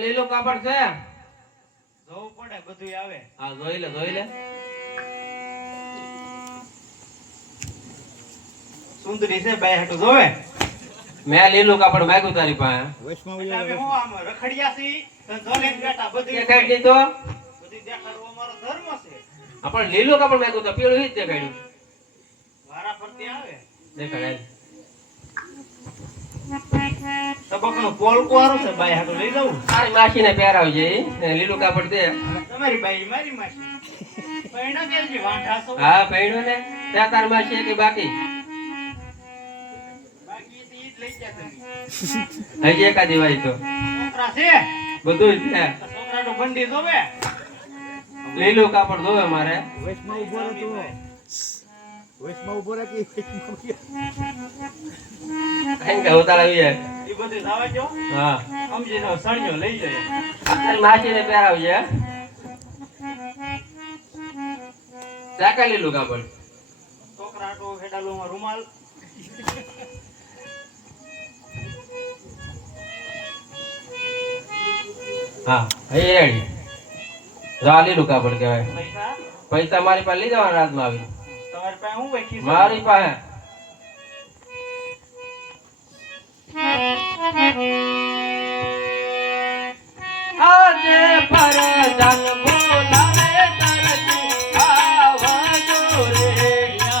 લીલો કાપડ છે જોવું પડે બધું આવે. હા જોઈ લે સુંદરી છે બાય હાટુ જોવે. મેં લીલું કાપડ માંગ્યું તારી પાસે એટલે અમે હું આમ રખડિયા છી તો જો લઈને બેઠા બધું દેખાડી દીધો બધું દેખાડવો અમારો ધર્મ છે. આપણે લીલું કાપડ માંગ્યું તો પીળું જ દેખાડ્યું વારા ફરતી આવે દેખાડે તબકનો પોલકો આરો છે બાય હાટુ લઈ જાઉં. તારી માસીને પહેરાવજે લીલું કાપડ દે તમારી બાઈ મારી માસી પૈણા કેલજી વાંઢા છો. હા પૈણું ને ત્યાં તાર માસી કે બાકી બાકી ઈ જ લઈ ગયા તમે. હજી એકાદી વાય તો છોકરા છે બધું જ છે છોકરાનો બંડી જોવે. લીલું કાપડ ધોવે મારે વૈષ્ણવ ઉભો રહે તું વૈષ્ણવ ઉભો રહે કે વૈષ્ણવ કઈ કે ઉતાર આવી જાય ઈ બધું જાવા જો. હા સમજીને સણ્યો લઈ જાય. તારી માસીને પહેરાવજે ચાકા લીલું કાપડ છોકરા તો હેડાલોમાં રૂમાલ. હા રેડી જા લીલું કાપડ કહેવાય પૈસા પૈસા મારી પાસે લઈ જવાના રાતમાં આવી તમારી પાસે હું બેઠી છું. મારી પાસે આજે ફરજન બોલાવે તરતી આવજો રે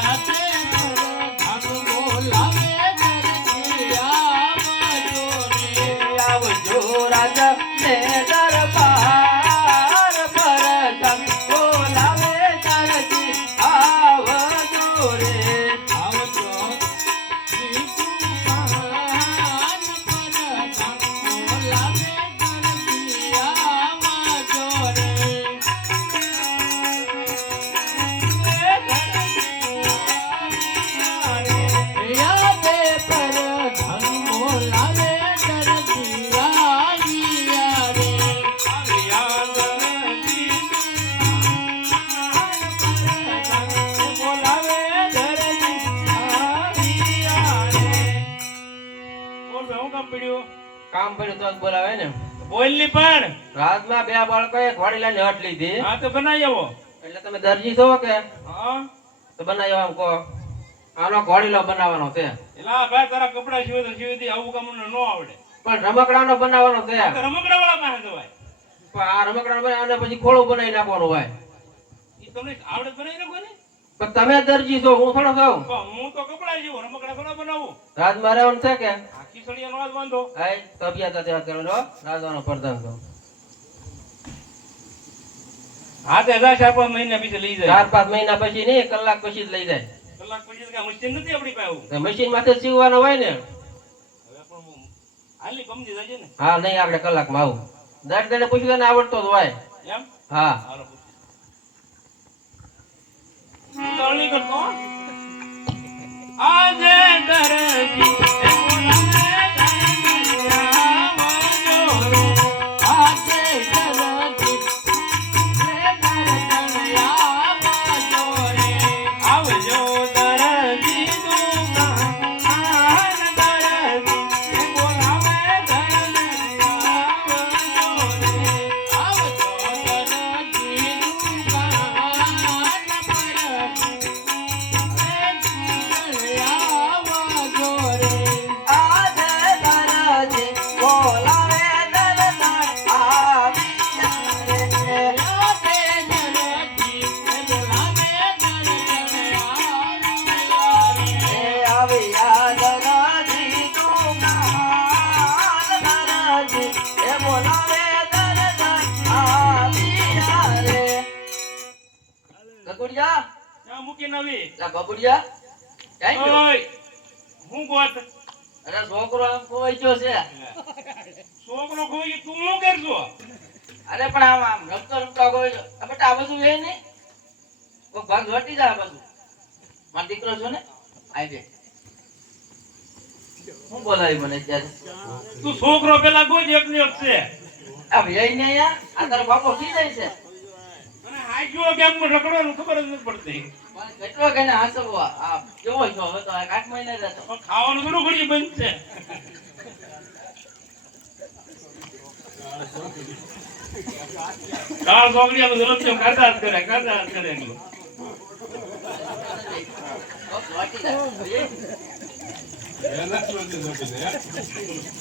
આજે ફરજન બોલાવે તરતી આવજો રે આવજો રાજા ને દરબાર ફરજન બોલાવે તરતી આવજો રે આવજો કામ પડ્યું તો જ બોલાવે ને બોલ ની પણ રાતમાં બે બાળકોએ ઘોડીલાની હટ લીધી હા તો બનાવી આવો. એટલે તમે દરજી છો કે હા તો બનાવી આમ કહો આનો ઘોડીલો બનાવવાનો છે એલા ભાઈ તારા કપડા સીવો તો સીવી દે. આવું કામ મને ન આવડે. પણ રમકડાનો બનાવવાનો છે તો રમકડા વાળા પાસે જવાય. પણ આ રમકડાનો બનાવીને પછી ખોળું બનાવી નાખવાનું હોય ઈ તમને આવડે બનાવી નાખો ને. પણ તમે દરજી છો હું થોડો છું પણ હું તો કપડા સીવો રમકડા થોડા બનાવું. રાજમાં રહેવાનું છે કે આખી સળિયાનો હાથ બાંધો. હાય તબિયત વાત કરવાનો રાજવાનો પ્રધાન છો હા તે 4-5 મહિના પછી લઈ જાય. 4-5 મહિના પછી નહીં 1 કલાક પછી જ લઈ જાય કલાક પછી કે મશીન નથી આપણી પાસે. મશીન માથે સીવવાનો હોય ને હવે પણ હાલી કમજી જાય છે ને. હા નહીં આપણે કલાકમાં આવું દર્દને પૂછ્યું ને આવડતો જ હોય એમ હા હાલો ઉતાવળ કરતો. આજે દરજી મૂકી નવી બબુડિયા ક્યાં ગયો? ઓય હું ગોત અરે છોકરો આમ ખોવાઈ ગયો છે છોકરો ખોઈ તું હું કરજો? અરે પણ આમ રમતો રમતો ખોવાઈ ગયો. આ બેટા આ બધું એ નહીં કોક ભાગ વટી જા પાછું મારો દીકરો છો ને આઈ દે હું બોલાવી મને ત્યારે તું છોકરો પેલા કોઈ એક ને એક છે આ ભાઈ ને યાર આ તારો બાપો કી જાય છે અને હાજ્યો કેમ રખડવાનું ખબર જ નથી પડતી પણ કેટલો કને હાસવા આ કેવો છો હવે તો 8 મહિના રહેતો પણ ખાવાનું ઘણું ઘડી બંધ છે દાળ ચોકડીયાનું ઝડપ છે કાઢા જ કરે એટલું કોક વટી જાય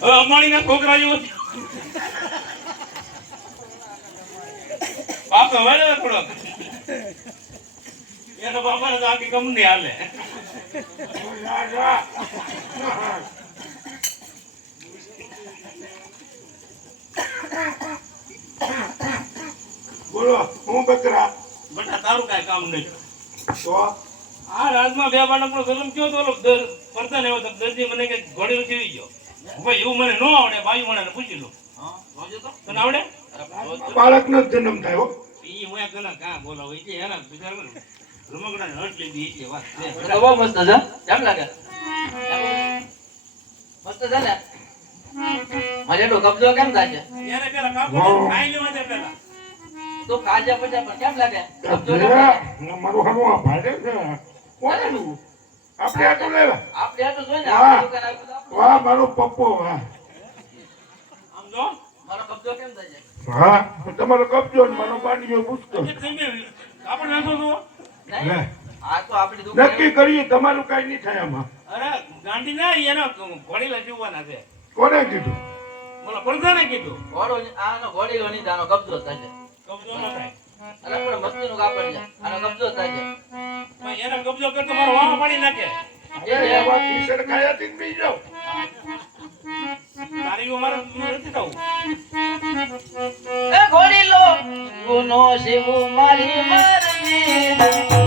હવે અંબાણીના છોકરા જેવો છે. બાપ હવે થોડોક એનો બાપાને તો આખી કંપની હાલે બોલો હું બકરા બટા તારું કાંઈ કામ નહીં તો આ રાજમાં બે બાળકનો જન્મ થયો તો ઓલો પડતા એવો તો દર્દી મને કે ઘોડી ઉઠી ગયો ભાઈ એવું મને ન આવડે બાયું મને પૂછી લો હા જોજો તો તને આવડે બાળકનો જ જન્મ થયો ઈ હું તને કાં બોલાવો એટલે એના બિચારા રમકડા હટ લીધી એટલે વાત છે. તો બહુ મસ્ત છે કેમ લાગે મસ્ત છે ને મારે તો કબજો કેમ થાય છે એને પેલા કાપડ ખાઈ લેવા દે પેલા તો કાજે પછી પણ કેમ લાગે કબજો કેમ ભેગા, લાગે મારું હારું આ ભાડે છે કોનેનું આપણે આટલું લેવા આપણે આ તો જોઈ ને હા. આપણી દુકાન આવી તો વાહ મારો પપ્પો વાહ આમ જો મારો કબજો કેમ થાય છે હા તમારો કબજો ને મારો બાંડીઓ પૂછતો એટલે તમે કાપડ નાખો છો નહીં લે. આ તો આપણી દુકાન નક્કી કરીએ તમારું કઈ નહીં થાય આમાં અરે ગાંધી ના એના ઘોડીલા જીવવાના છે કોને કીધું બોલો પડદાને કીધું ઘોડો આનો ઘોડીલો નહીં આનો કબજો થાય છે કબજો ન થાય અરે પણ મસ્તીનું કાપડ છે આનો કબજો થાય છે પણ એનો કબજો કરતો મારો વાહ પાડી નાખે એવા ટી-શર્ટ ખાયાથી જ બી જાઓ તારી ઉંમર નથી થવું એ ઘોડીલો ગુનો શિવ મારી મરજી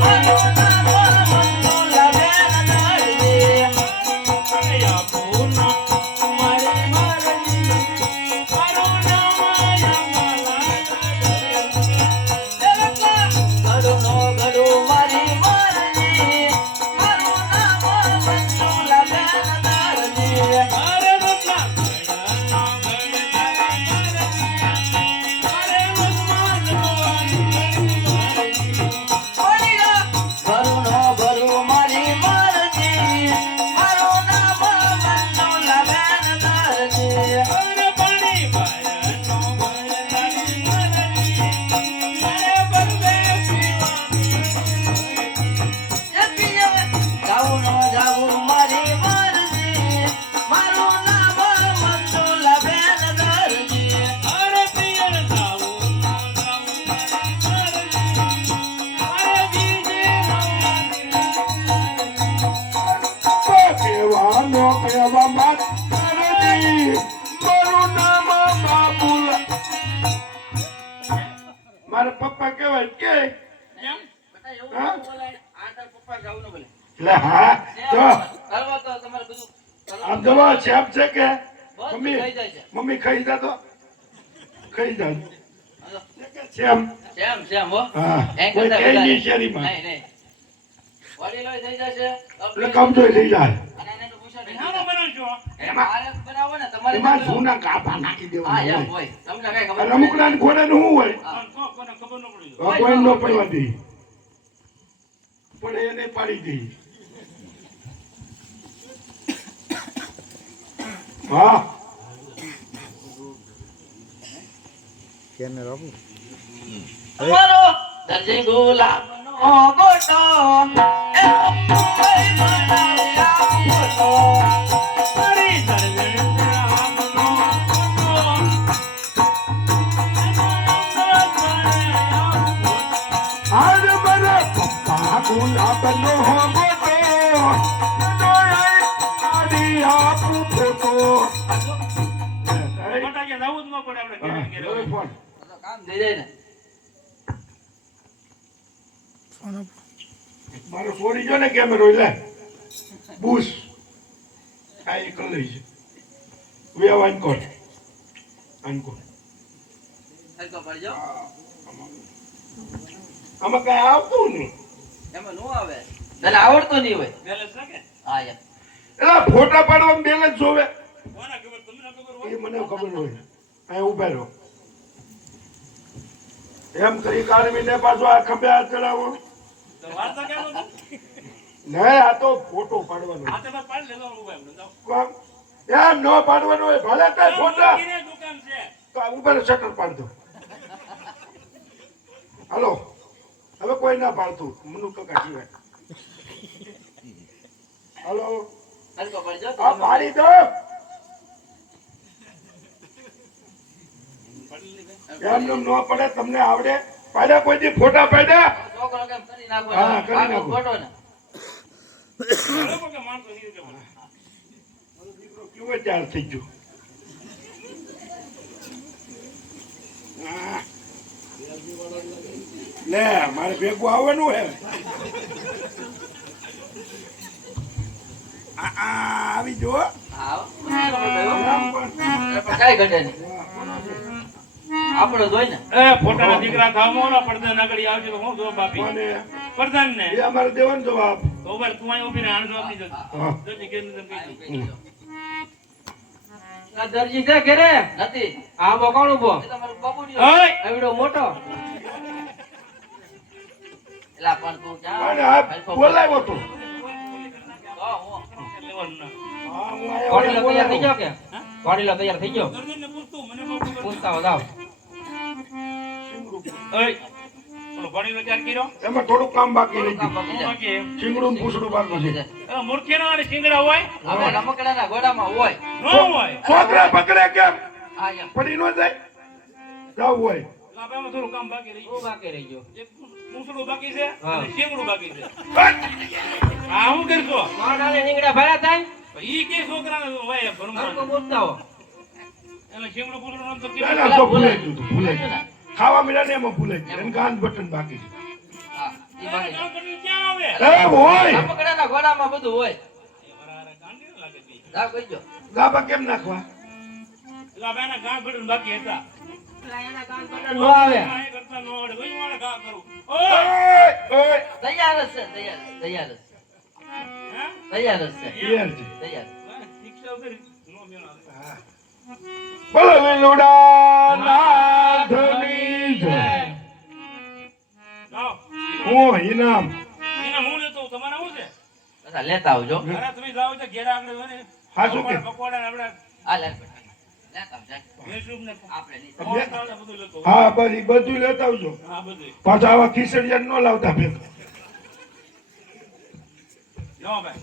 મારો નામ મંજુ લાગે નડજી અયા પૂનો મારી મરજી મારો નામ ઘડુનો ઘડુ મારી મરજી મારું નામ મંજુ લાગે નડજી અરે બકા ઘરુનો ઘરુ મારી મરજી મારું નામ મંજુ લાગે નડજી અરે પાણી બાયનો બરનારી મરજી અરે બરબે જાઉનો જાઉં મારી મરજી મારું નામ મંજુ લાગે નડજી અરે પિયર જાવું અરે બીજે કહેવાનો કહેવા માતાજી મારું નામ બાબુલા મારા પપ્પા કહેવાય કે એમ બેટા એવું હા? ન બોલાય આ તાર પપ્પા જાઉં ન બોલે લે હા જો કરવા તો તમારે બધું આમ દવા છેપ છે કે બસ મમ્મી થઈ જાય છે મમ્મી ખાઈ જા તો ખાઈ જા હાલો. છેમ સેમ સેમ હો હા એમ કોઈ કરતા કઈ નહીં વધારે. શેરીમાં નહીં નહીં વડીલો થઈ જશે એટલે કબજો થઈ જાય અને એને તો પૂછો નહીં. હાલો બનાવજો એમાં મારે બનાવો ને તમારે એમાં બનાવો. જૂના કાપા નાખી હા દેવાના એમ હોય હોય તમને કઈ ખબર અને અમુકના ઘોડાનું શું હોય હા. કોને ખબર ન પડી કોઈ નો પડવા દે પણ એને પાડી દે હા અમારો દરજી ગુલાબનો ગોટો એ અમ્મુભાઈ બનાવ્યા ગોટો. મારી દરજન આપનો આજ મારા પપ્પા ગુલાબનો ગોટો આડી આપું ફોટો ફટાકે જવું જ ન પડે આપણે ઘરે ઘરે હોય. ફોન તો કામ થઈ જાય ને મારો છોડી જો ને કેમેરો લે બુશ આ એક લઈ છે વેવ અનકોટ સરખો પડજો આમાં કઈ આવતું નહીં એમાં નો આવે એટલે આવડતું નહીં હોય બેલેન્સ ના કે હા યાર એલા ફોટા પાડવામાં બેલેન્સ જોવે કોના ખબર તમને ખબર એ હોય મને ખબર હોય અહીં ઉભા રહો એમ કરી કાઢવીને પાછો આ ખભે હાથ ચડાવો તો વાર્તા કેમ હતું નહીં આ તો ફોટો પાડવાનો હાથે બસ પાડી લેજો ઉભા એમને જાઓ કોમ? એમ ન પાડવાનો હોય ભલે કઈ ફોટા મૂકીને દુકાન છે તો આ ઉપર શટર પાડ દો હાલો હવે કોઈ ના પાડતું મનુ કાકા સિવાય હાલો હલકો પડી જાઓ આ પાડી દો એમ ન પડે તમને આવડે પાડ્યા કોઈ દી ફોટા પાડ્યા છોકરો કેમ કરી નાખો હા, કરી આગળ નાખો. ફોટો ને બરાબર કે માણસો નીકળે કે મને કેવો ચાર થઈ ગયો આ. લે મારે ભેગું આવવાનું હે આવી જો હા આમ પણ. પણ કાંઈ ઘટે નહીં આપણો જ હોય ને એ ફોટાના દીકરા થામો ને પડદા આગળ આવજો તો હું જવાબ આપી કોને? પ્રધાન ને એ અમારે દેવાનો જવાબ તો ઉભા રહે, તું અહીં ઊભી રહે આને જવાબ નહીં દેતો હા. જજે કેમ તેમ કહી દે. આ દરજી છે ઘરે નથી આ બો કોણ ઉભો એ તમારો બબુડિયો ઓય! એવડો મોટો એલા પણ તું અને આ બોલાવ્યો તો લેવાનું ના. હા, હું કોડીલો આયા તૈયાર થઈ ગયો કે કોડીલો તૈયાર થઈ ગયો દર્દીને પૂછતું, મને બહુ ખબર પૂછતા હો જાવ નથી. ઓય! ઓલો ઘોડીનો ત્યાર કર્યો? એમાં થોડું કામ બાકી રહી કામ ગયું બાકી હું બાકી એમ. ચીંગડું ને પૂછડું બાકી છે મૂર્ખેનો અને શિંગડા હોય? હવે રમકડાના ઘોડામાં હોય ન હોય. છોકરા પકડે કેમ આ યા પડી ન જાય જાવ હોય લાંબામાં થોડું કામ બાકી રહી બહુ ગયું. બાકી રહી ગયો એક મૂછડું બાકી છે હા. અને શિંગડું બાકી છે. આ હું કરશો? માડાને નીંગડા ભર્યા થાય ઈ કે છોકરાને હોય હરકો ભણવાનું. બોલતા હો એને શિંગડું પૂછડું નામ તો ના, કીધું. ના, તો ભૂલાઈ ગયું તું, ભૂલાઈ ગયું. ખાવા મળ્યા ને એમાં ભૂલાઈ ગયું એને કાન બટન બાકી હા ઈ બાકી કામ કરીને ક્યાં આવે? છે એ હોય રમકડાના ઘોડામાં બધું હોય એ વરારે ગાંડી ન લાગે તી. જાવ કહીજો ગાબા કેમ નાખવા લાંબાના ગાં ભરીને બાકી હતા. નો આવે આ એ કરતા ન આવડે. ભાઈ હું આને ઘા કરું. ઓય! ઓય, ઓય. તૈયાર જ છે તૈયાર તૈયાર જ છે હે? તૈયાર જ છે યાર છે. તૈયાર શિક્ષા ઉતરી. નો મેળ આવે. બોલો લીલુડા નાથની જય. જાઓ. હું ઇનામ એને હું લેતો હોઉં. તમારે શું છે? અચ્છા લેતા આવજો અરે તમે જાઓ તો ઘેર આગળ હોય ને. હા, શું કે? પકોડા ને આપણે આ લે લેતા આવજો ભેંસું ને આપણે નહીં પકોડા ને બધું લેતો હોઉં. હા બસ ઈ બધું લેતા આવજો હા, બધું. પાછા આવા ખીચડિયા ન લાવતા ભેગા જાઓ ભાઈ.